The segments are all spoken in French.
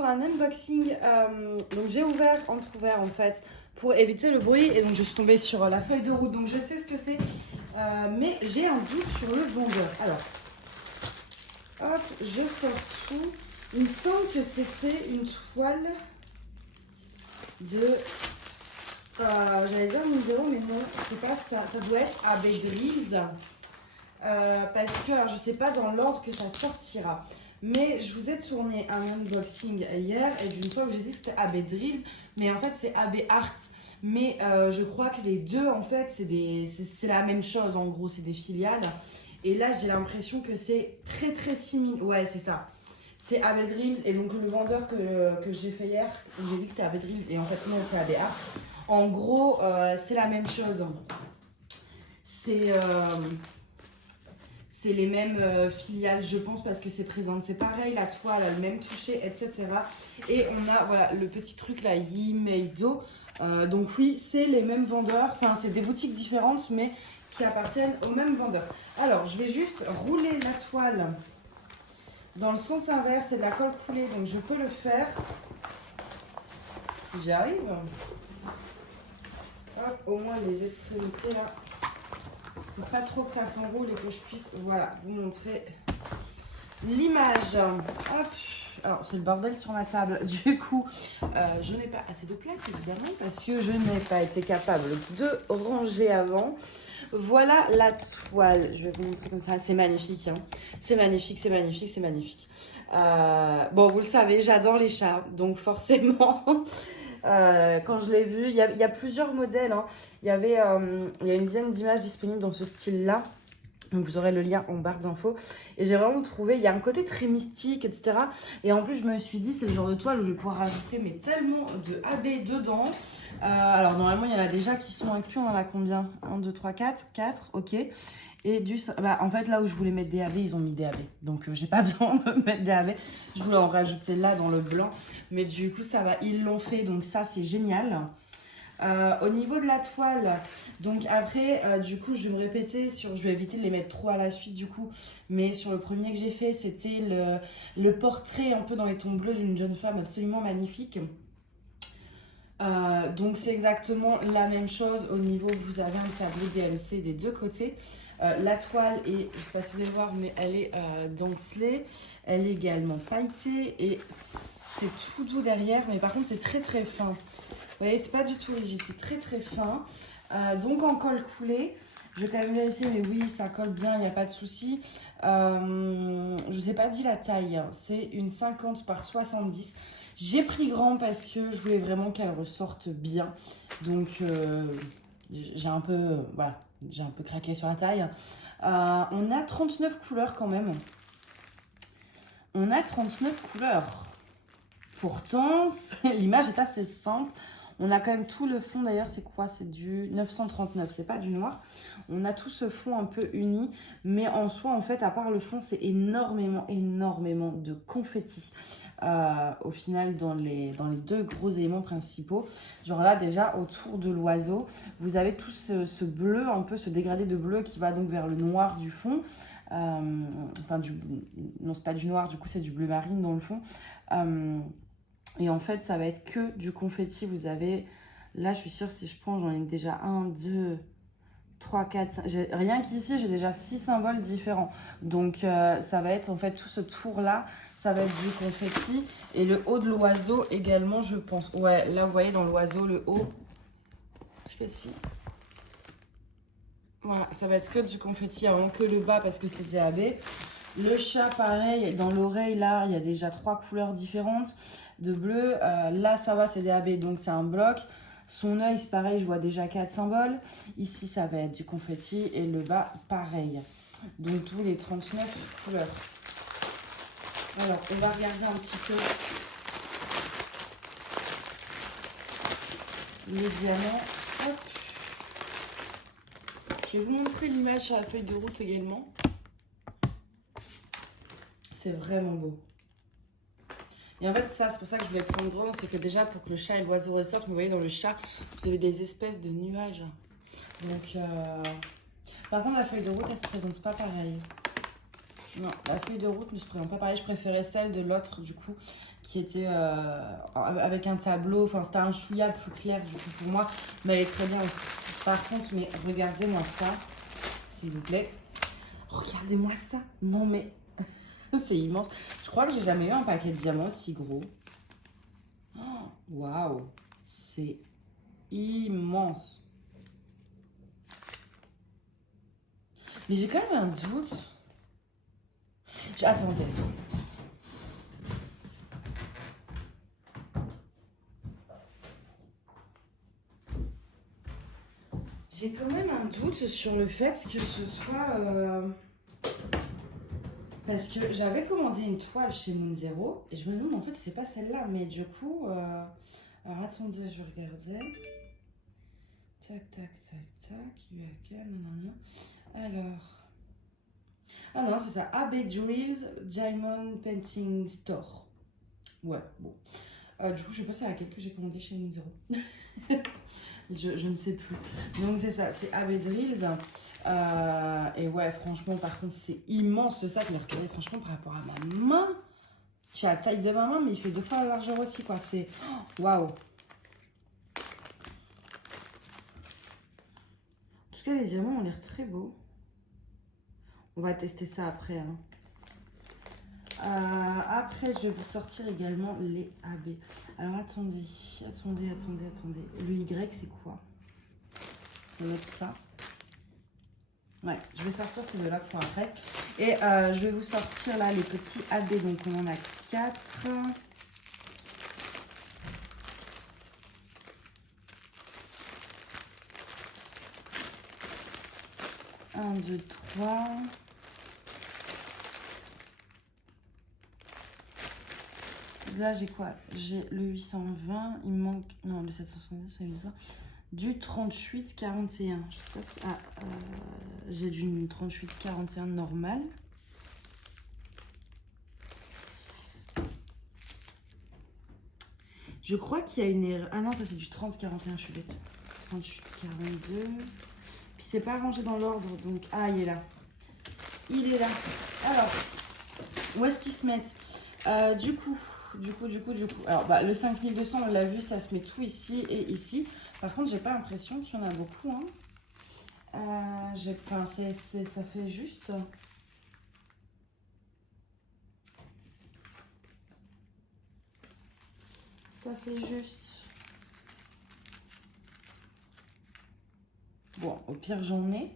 pour un unboxing. Donc j'ai entrouvert en fait pour éviter le bruit et donc je suis tombée sur la feuille de route, donc je sais ce que c'est, mais j'ai un doute sur le vendeur. Alors, hop, je sors tout. Il me semble que c'était une toile de, j'allais dire Museo, mais non, c'est pas ça. Ça doit être AB Drills, parce que alors, je sais pas dans l'ordre que ça sortira. Mais je vous ai tourné un unboxing hier et d'une fois que j'ai dit que c'était AB Drill, mais en fait c'est AB Art. Mais je crois que les deux en fait c'est la même chose en gros, c'est des filiales. Et là j'ai l'impression que c'est très similaire. Ouais, c'est ça. C'est AB Drills et donc le vendeur que j'ai fait hier, j'ai dit que c'était AB Drills et en fait non, c'est AB Art. En gros, c'est la même chose. C'est les mêmes filiales, je pense, parce que c'est présente. C'est pareil, la toile a le même toucher, etc. Et on a voilà, le petit truc là, Yimeido. Donc oui, c'est les mêmes vendeurs. Enfin, c'est des boutiques différentes, mais qui appartiennent au même vendeur. Alors, je vais juste rouler la toile dans le sens inverse. C'est de la colle coulée, donc je peux le faire. Si j'y arrive. Hop, au moins les extrémités là. Pour pas trop que ça s'enroule et que je puisse voilà, vous montrer l'image. Hop, alors c'est le bordel sur ma table. Du coup, je n'ai pas assez de place évidemment parce que je n'ai pas été capable de ranger avant. Voilà la toile. Je vais vous montrer comme ça. C'est magnifique. Hein. C'est magnifique, c'est magnifique, c'est magnifique. Bon, vous le savez, j'adore les chats. Donc forcément... quand je l'ai vu, il y a plusieurs modèles. Hein. Il y a une dizaine d'images disponibles dans ce style-là. Donc vous aurez le lien en barre d'infos. Et j'ai vraiment trouvé, il y a un côté très mystique, etc. Et en plus, je me suis dit, c'est le genre de toile où je vais pouvoir rajouter mais tellement de AB dedans. Alors normalement, il y en a déjà qui sont inclus. On en a combien? 1, 2, 3, 4. 4, ok. Et en fait, là où je voulais mettre des AB, ils ont mis des AB. Donc, j'ai pas besoin de mettre des AB. Je voulais en rajouter là dans le blanc. Mais du coup, ça va. Ils l'ont fait. Donc, ça, c'est génial. Au niveau de la toile, donc après, du coup, je vais me répéter je vais éviter de les mettre trop à la suite, du coup. Mais sur le premier que j'ai fait, c'était le portrait un peu dans les tons bleus d'une jeune femme absolument magnifique. Donc, c'est exactement la même chose. Au niveau, vous avez un tableau DMC des deux côtés. La toile est, je ne sais pas si vous allez voir, mais elle est dentelée. Elle est également pailletée et c'est tout doux derrière. Mais par contre, c'est très fin. Vous voyez, c'est pas du tout rigide, c'est très fin. Donc en colle coulée, je vais quand même vérifier, mais oui, ça colle bien, il n'y a pas de souci. Je vous ai pas dit la taille, c'est une 50 par 70. J'ai pris grand parce que je voulais vraiment qu'elle ressorte bien. Donc j'ai un peu craqué sur la taille. On a 39 couleurs quand même. On a 39 couleurs. Pourtant, l'image est assez simple. On a quand même tout le fond, d'ailleurs, c'est quoi? C'est du 939, c'est pas du noir. On a tout ce fond un peu uni, mais en soi, en fait, à part le fond, c'est énormément de confettis. Au final, dans les deux gros éléments principaux. Genre là, déjà, autour de l'oiseau, vous avez tout ce bleu, un peu ce dégradé de bleu qui va donc vers le noir du fond. Non, c'est pas du noir, du coup, c'est du bleu marine dans le fond. Et en fait, ça va être que du confetti. Vous avez, là, je suis sûre que si je prends, j'en ai déjà 1, 2, 3, 4, 5. Rien qu'ici, j'ai déjà 6 symboles différents. Donc, ça va être en fait tout ce tour-là, ça va être du confetti. Et le haut de l'oiseau également, je pense. Ouais, là, vous voyez dans l'oiseau, le haut. Je fais ci. Voilà, ça va être que du confetti avant que le bas parce que c'est DAB. Le chat, pareil, dans l'oreille, là, il y a déjà 3 couleurs différentes de bleu. Là, ça va, c'est DAB, donc c'est un bloc. Son œil, c'est pareil, je vois déjà 4 symboles. Ici, ça va être du confetti et le bas, pareil. Donc, tous les 39 couleurs. Alors, on va regarder un petit peu les diamants. Hop. Je vais vous montrer l'image sur la feuille de route également. C'est vraiment beau. Et en fait, ça, c'est pour ça que je voulais prendre grand. C'est que déjà, pour que le chat et l'oiseau ressortent, vous voyez, dans le chat, vous avez des espèces de nuages. Donc, par contre, la feuille de route, elle se présente pas pareil. Non, la feuille de route ne se présente pas pareil. Je préférais celle de l'autre, du coup, qui était avec un tableau. Enfin, c'était un chouïa plus clair, du coup, pour moi. Mais elle est très bien aussi. Par contre, mais regardez-moi ça, s'il vous plaît. Regardez-moi ça. Non, mais c'est immense. Je crois que j'ai jamais eu un paquet de diamants aussi gros. Waouh, c'est immense. Mais j'ai quand même un doute. Attendez. J'ai quand même un doute sur le fait que ce soit... Parce que j'avais commandé une toile chez Moon Zero et je me demande en fait c'est pas celle-là. Mais du coup... Alors attendez, je vais regarder. Tac, tac, tac, tac. UAK, nanana. Alors... Ah non, c'est ça. AB Drills Diamond Painting Store. Ouais, bon. Du coup, je sais pas c'est laquelle que j'ai commandé chez Moon Zero. je ne sais plus. Donc c'est ça, c'est AB Drills. Et ouais, franchement, par contre, c'est immense ce sac. Mais regardez, franchement, par rapport à ma main, tu as la taille de ma main, mais il fait 2 fois la largeur aussi, quoi. C'est... Waouh! En tout cas, les diamants ont l'air très beaux. On va tester ça après. Hein. Après, je vais vous sortir également les AB. Alors, attendez. Le Y, c'est quoi? Ça doit être ça. Ouais, je vais sortir ces deux-là pour après. Et je vais vous sortir là les petits AB. Donc, on en a 4. 1, 2, 3. Là, j'ai quoi? J'ai le 820. Il me manque... Non, le 770, c'est 800. Du 38-41. Je sais pas ce que... j'ai du 38-41 normal. Je crois qu'il y a une erreur. Ah non, ça c'est du 30-41, je suis bête. 38-42. Puis c'est pas rangé dans l'ordre, donc... Ah, il est là. Il est là. Alors, où est-ce qu'ils se mettent? Du coup... Alors, bah, le 5200, on l'a vu, ça se met tout ici et ici. Par contre, j'ai pas l'impression qu'il y en a beaucoup. Hein. Enfin, ça fait juste... Ça fait juste... Bon, au pire, j'en ai.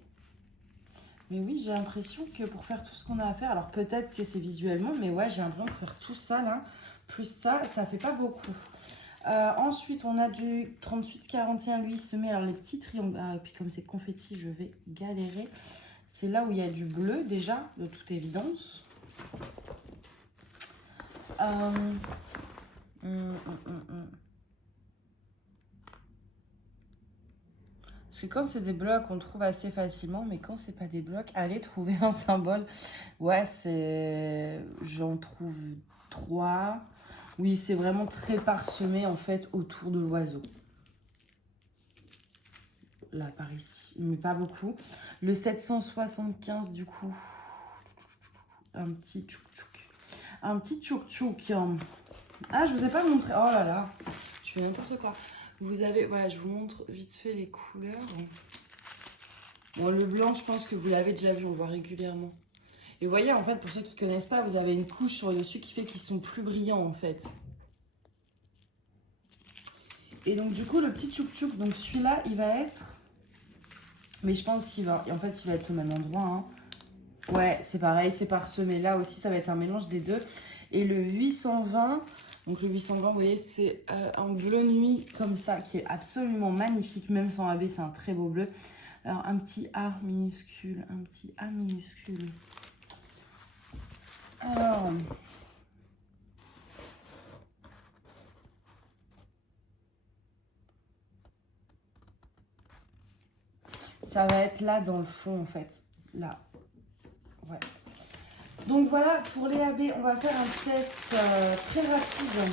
Mais oui, j'ai l'impression que pour faire tout ce qu'on a à faire... Alors, peut-être que c'est visuellement, mais ouais, j'ai l'impression de faire tout ça, là. Plus ça, ça fait pas beaucoup. Ensuite, on a du 38-41, lui, il se met, alors les petits triangles, et puis comme c'est confetti, je vais galérer. C'est là où il y a du bleu, déjà, de toute évidence. Parce que quand c'est des blocs, on trouve assez facilement, mais quand c'est pas des blocs, allez trouver un symbole. Ouais, c'est... J'en trouve 3... Oui, c'est vraiment très parsemé en fait autour de l'oiseau. Là, par ici, mais pas beaucoup. Le 775 du coup, un petit tchouk-tchouk. Un petit tchouk-tchouk. Ah, je vous ai pas montré. Oh là là, je fais n'importe quoi. Vous avez, voilà, je vous montre vite fait les couleurs. Bon, le blanc, je pense que vous l'avez déjà vu, on le voit régulièrement. Et vous voyez, en fait, pour ceux qui ne connaissent pas, vous avez une couche sur le dessus qui fait qu'ils sont plus brillants, en fait. Et donc, du coup, le petit tchouk-tchouk, donc celui-là, il va être... Mais je pense qu'il va... En fait, il va être au même endroit. Hein. Ouais, c'est pareil, c'est parsemé. Là aussi, ça va être un mélange des deux. Et le 820, donc le 820, vous voyez, c'est un bleu nuit comme ça, qui est absolument magnifique. Même sans AB, c'est un très beau bleu. Alors, un petit A minuscule, un petit A minuscule. Alors... Ça va être là dans le fond en fait. Là. Ouais. Donc voilà, pour les AB, on va faire un test très rapide.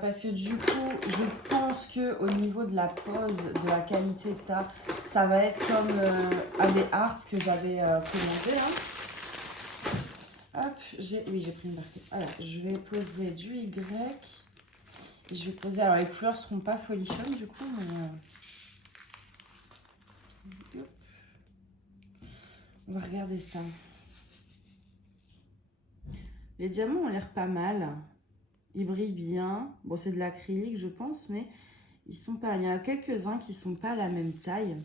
Parce que du coup, je pense qu'au niveau de la pose, de la qualité, etc., ça va être comme AB Art que j'avais commandé. Hein. Hop, oui, j'ai pris une barquette. Alors, je vais poser du Y. Et je vais poser... Alors, les couleurs ne seront pas folichonnes, du coup, mais... On va regarder ça. Les diamants ont l'air pas mal. Ils brillent bien. Bon, c'est de l'acrylique, je pense, mais ils sont pas... Il y en a quelques-uns qui sont pas à la même taille.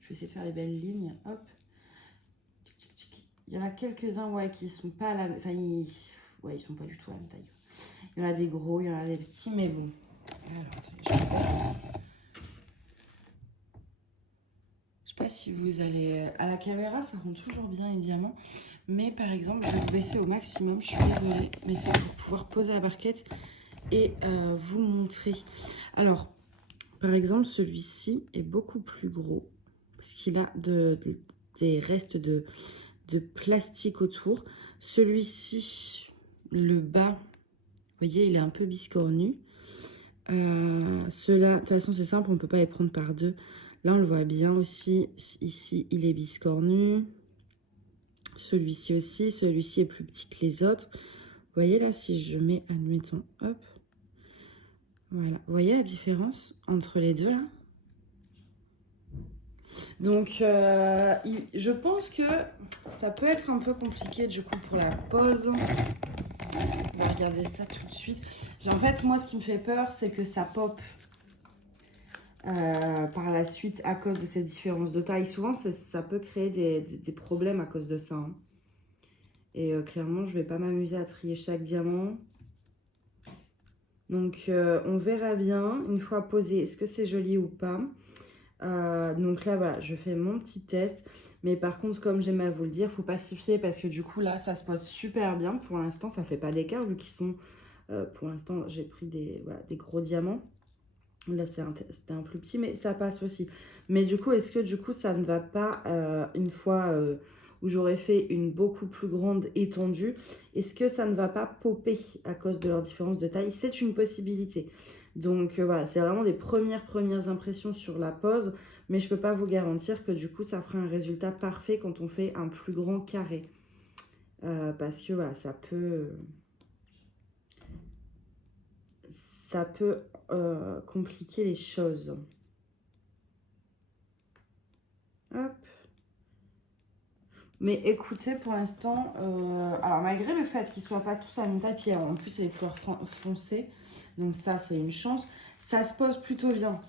Je vais essayer de faire les belles lignes. Hop. Il y en a quelques-uns, ouais, qui sont pas à la... Enfin, ouais, ils sont pas du tout à la même taille. Il y en a des gros, il y en a des petits, mais bon. Alors, attendez, je sais pas si vous allez... À la caméra, ça rend toujours bien les diamants. Mais par exemple, je vais vous baisser au maximum. Je suis désolée, mais c'est pour pouvoir poser la barquette et vous montrer. Alors, par exemple, celui-ci est beaucoup plus gros. Parce qu'il a des restes de plastique autour. Celui-ci, le bas, vous voyez, il est un peu biscornu. Ceux-là, de toute façon, c'est simple, on ne peut pas les prendre par deux. Là, on le voit bien aussi. Ici, il est biscornu. Celui-ci aussi. Celui-ci est plus petit que les autres. Vous voyez là, si je mets, admettons, hop. Voilà. Vous voyez la différence entre les deux là? Donc, je pense que ça peut être un peu compliqué du coup pour la pose. On va regarder ça tout de suite. En fait, moi, ce qui me fait peur, c'est que ça pop par la suite à cause de ces différences de taille. Souvent, ça peut créer des problèmes à cause de ça. Hein. Et clairement, je vais pas m'amuser à trier chaque diamant. Donc, on verra bien une fois posé, est-ce que c'est joli ou pas. Donc là, voilà, je fais mon petit test. Mais par contre, comme j'aime à vous le dire, faut pas s'y fier parce que du coup, là, ça se pose super bien. Pour l'instant, ça fait pas d'écart vu qu'ils sont... pour l'instant, j'ai pris des gros diamants. Là, c'était un plus petit, mais ça passe aussi. Mais du coup, est-ce que du coup, ça ne va pas, une fois où j'aurai fait une beaucoup plus grande étendue, est-ce que ça ne va pas popper à cause de leur différence de taille? C'est une possibilité. Donc voilà, c'est vraiment des premières impressions sur la pose, mais je ne peux pas vous garantir que du coup, ça fera un résultat parfait quand on fait un plus grand carré. Parce que voilà, ça peut compliquer les choses. Hop. Mais écoutez, pour l'instant, alors malgré le fait qu'ils ne soient pas tous à la même taille, puis en plus c'est les couleurs foncées, donc ça c'est une chance, ça se pose plutôt bien,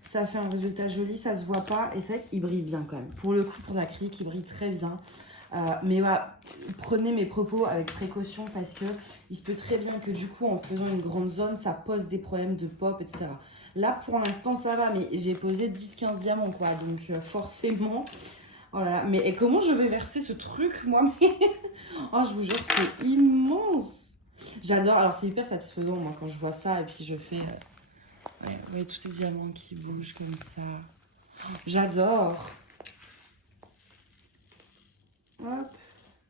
ça fait un résultat joli, ça se voit pas, et c'est vrai qu'il brille bien quand même. Pour le coup, pour l'acrylique, il brille très bien. Mais voilà, prenez mes propos avec précaution parce que il se peut très bien que du coup, en faisant une grande zone, ça pose des problèmes de pop, etc. Là, pour l'instant, ça va, mais j'ai posé 10-15 diamants, quoi, donc forcément... Oh là là, mais et comment je vais verser ce truc, moi? Oh, je vous jure, c'est immense. J'adore. Alors, c'est hyper satisfaisant, moi, quand je vois ça. Et puis, je fais... ouais, vous voyez tous ces diamants qui bougent comme ça. J'adore. Hop.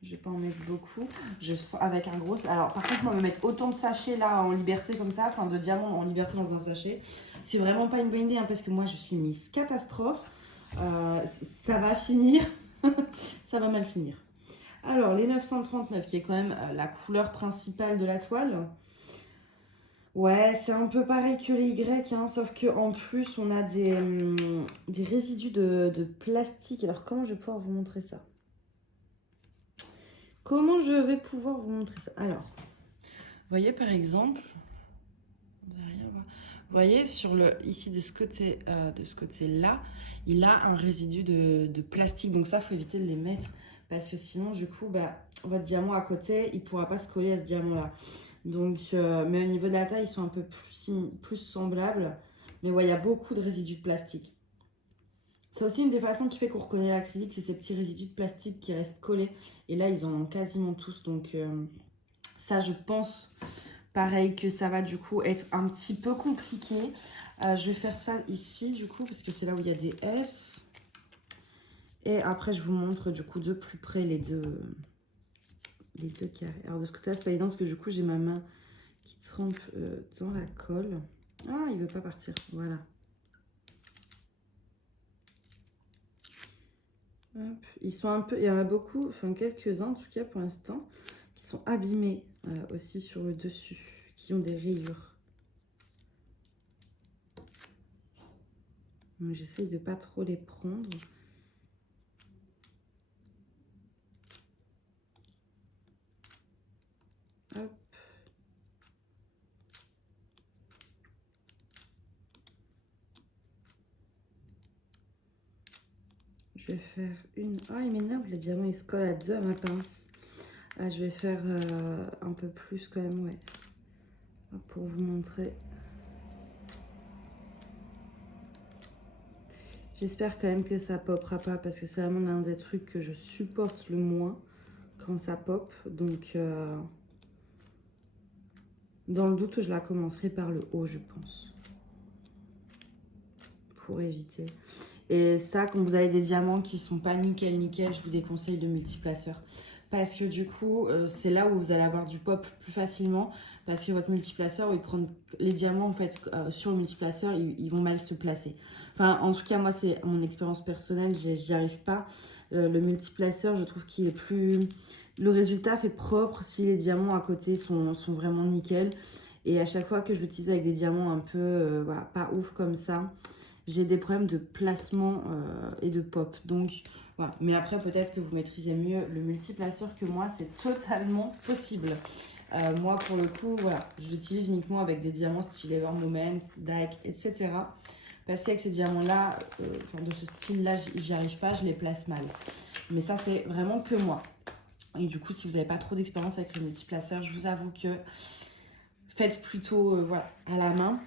Je vais pas en mettre beaucoup. Je sens avec un gros... Alors, par contre, moi, me mettre autant de sachets, là, en liberté, comme ça, enfin, de diamants en liberté dans un sachet, c'est vraiment pas une bonne idée, hein, parce que moi, je suis Miss Catastrophe. Ça va finir, ça va mal finir. Alors, les 939, qui est quand même la couleur principale de la toile. Ouais, c'est un peu pareil que les Y, hein, sauf qu'en plus, on a des résidus de plastique. Alors, comment je vais pouvoir vous montrer ça? Comment je vais pouvoir vous montrer ça? Alors, vous voyez par exemple, vous voyez sur ici de ce côté-là, il a un résidu de plastique. Donc ça, il faut éviter de les mettre parce que sinon, du coup, bah, votre diamant à côté, il ne pourra pas se coller à ce diamant-là. Donc, mais au niveau de la taille, ils sont un peu plus semblables. Mais ouais, il y a beaucoup de résidus de plastique. C'est aussi une des façons qui fait qu'on reconnaît l'acrylique, c'est ces petits résidus de plastique qui restent collés. Et là, ils en ont quasiment tous. Donc ça, je pense... Pareil que ça va du coup être un petit peu compliqué. Je vais faire ça ici du coup parce que c'est là où il y a des S. Et après je vous montre du coup de plus près les deux carrés. Alors de ce côté-là c'est pas évident parce que du coup j'ai ma main qui trempe dans la colle. Ah il veut pas partir, voilà. Hop. Ils sont un peu, il y en a beaucoup, enfin quelques-uns en tout cas pour l'instant, qui sont abîmés aussi sur le dessus, qui ont des rayures. J'essaye de pas trop les prendre. Hop. Je vais faire une... Ah, il m'énerve, les diamants, ils se collent à deux à ma pince. Ah, je vais faire un peu plus quand même, ouais. Pour vous montrer. J'espère quand même que ça popera pas parce que c'est vraiment l'un des trucs que je supporte le moins quand ça pop. Donc, dans le doute, je la commencerai par le haut, je pense. Pour éviter. Et ça, quand vous avez des diamants qui sont pas nickel, je vous déconseille le multiplaceur. Parce que du coup, c'est là où vous allez avoir du pop plus facilement. Parce que votre multiplaceur, il prend les diamants en fait sur le multiplaceur, ils vont mal se placer. Enfin, en tout cas, moi, c'est mon expérience personnelle, j'y arrive pas. Le multiplaceur, je trouve qu'il est plus... Le résultat fait propre si les diamants à côté sont vraiment nickel. Et à chaque fois que je l'utilise avec des diamants un peu, voilà, pas ouf comme ça, j'ai des problèmes de placement et de pop. Donc, voilà. Mais après, peut-être que vous maîtrisez mieux le multiplaceur que moi. C'est totalement possible. Moi, pour le coup, voilà, je l'utilise uniquement avec des diamants style Ever Moment, DAC, etc. Parce qu'avec ces diamants-là, de ce style-là, j'y arrive pas, je les place mal. Mais ça, c'est vraiment que moi. Et du coup, si vous n'avez pas trop d'expérience avec le multiplaceur, je vous avoue que faites plutôt voilà, à la main.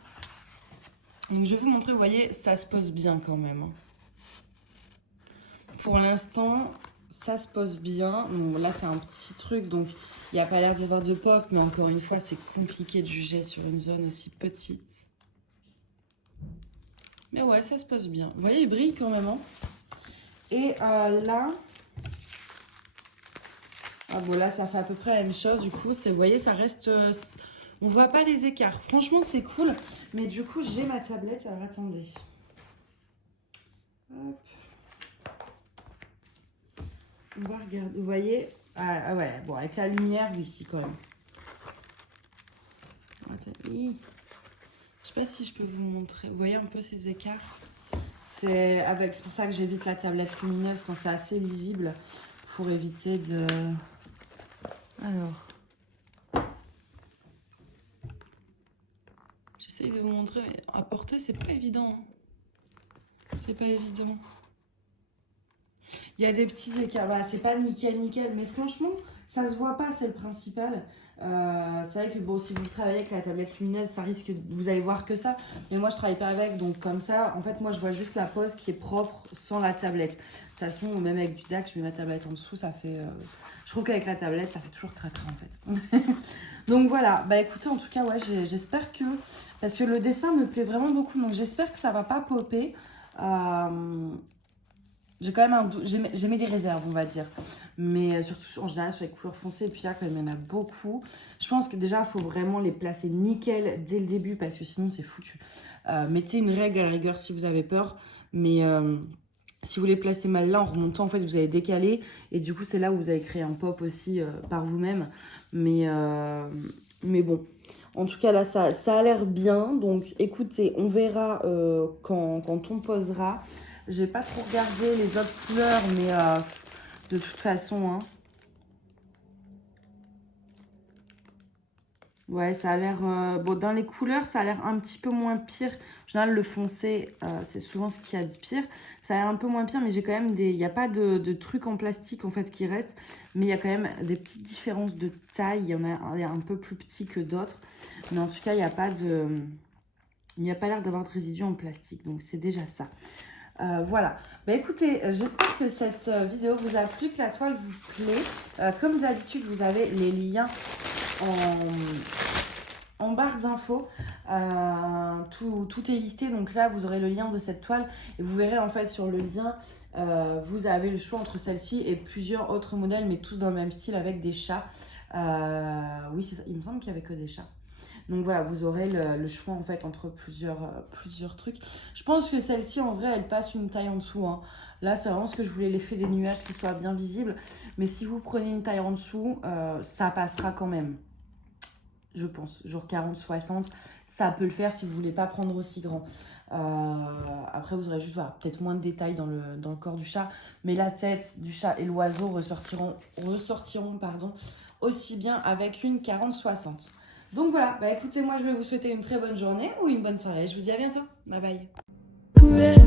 Donc, je vais vous montrer, vous voyez, ça se pose bien quand même. Pour l'instant, ça se pose bien. Bon, là, c'est un petit truc, donc il n'y a pas l'air d'y avoir de pop. Mais encore une fois, c'est compliqué de juger sur une zone aussi petite. Mais ouais, ça se pose bien. Vous voyez, il brille quand même. Hein. Et là... Ah bon, là, ça fait à peu près la même chose. Du coup, vous voyez, ça reste... on voit pas les écarts. Franchement, c'est cool. Mais du coup, j'ai ma tablette. Alors, attendez. Hop. On va regarder. Vous voyez? Ah ouais, bon, avec la lumière, oui, si, quand même. Attendez. Je sais pas si je peux vous montrer. Vous voyez un peu ces écarts? C'est pour ça que j'évite la tablette lumineuse quand c'est assez lisible. Pour éviter de... Alors... J'essaye de vous montrer. À porter, c'est pas évident. C'est pas évident. Il y a des petits écarts. Bah, c'est pas nickel, mais franchement, ça se voit pas, c'est le principal. C'est vrai que bon, si vous travaillez avec la tablette lumineuse, ça risque de vous allez voir que ça. Mais moi, je travaille pas avec, donc comme ça, en fait, moi, je vois juste la pose qui est propre sans la tablette. De toute façon, même avec du DAC, je mets ma tablette en dessous, ça fait... Je trouve qu'avec la tablette, ça fait toujours cracra en fait. Donc voilà, bah écoutez, en tout cas, ouais, j'espère que... Parce que le dessin me plaît vraiment beaucoup, donc j'espère que ça va pas popper. J'ai quand même un doute, j'ai mis des réserves, on va dire. Mais surtout, en général, sur les couleurs foncées, et puis là, quand même, il y en a beaucoup. Je pense que déjà, il faut vraiment les placer nickel dès le début, parce que sinon, c'est foutu. Mettez une règle à la rigueur si vous avez peur. Mais si vous les placez mal là, en remontant, en fait, vous allez décaler. Et du coup, c'est là où vous allez créer un pop aussi par vous-même. Mais bon, en tout cas, là, ça a l'air bien. Donc, écoutez, on verra quand on posera. J'ai pas trop regardé les autres couleurs, mais de toute façon, hein. Ouais, ça a l'air... bon, dans les couleurs, ça a l'air un petit peu moins pire. En général, le foncé, c'est souvent ce qu'il y a de pire. Ça a l'air un peu moins pire, mais j'ai quand même des... Il n'y a pas de trucs en plastique, en fait, qui restent. Mais il y a quand même des petites différences de taille. Il y en a un peu plus petits que d'autres. Mais en tout cas, il n'y a pas de... Il n'y a pas l'air d'avoir de résidus en plastique. Donc, c'est déjà ça. Voilà, bah écoutez, j'espère que cette vidéo vous a plu, que la toile vous plaît. Comme d'habitude, vous avez les liens en barre d'infos. Tout est listé, donc là vous aurez le lien de cette toile et vous verrez en fait sur le lien, vous avez le choix entre celle-ci et plusieurs autres modèles, mais tous dans le même style avec des chats. Oui, c'est ça, il me semble qu'il n'y avait que des chats. Donc voilà, vous aurez le choix en fait entre plusieurs trucs. Je pense que celle-ci en vrai elle passe une taille en dessous, hein. Là c'est vraiment ce que je voulais, l'effet des nuages qui soit bien visible. Mais si vous prenez une taille en dessous, ça passera quand même. Je pense, genre 40-60, ça peut le faire si vous voulez pas prendre aussi grand. Après vous aurez juste voilà, peut-être moins de détails dans le corps du chat, mais la tête du chat et l'oiseau ressortiront pardon, aussi bien avec une 40-60. Donc voilà, bah écoutez, moi je vais vous souhaiter une très bonne journée ou une bonne soirée. Je vous dis à bientôt. Bye bye.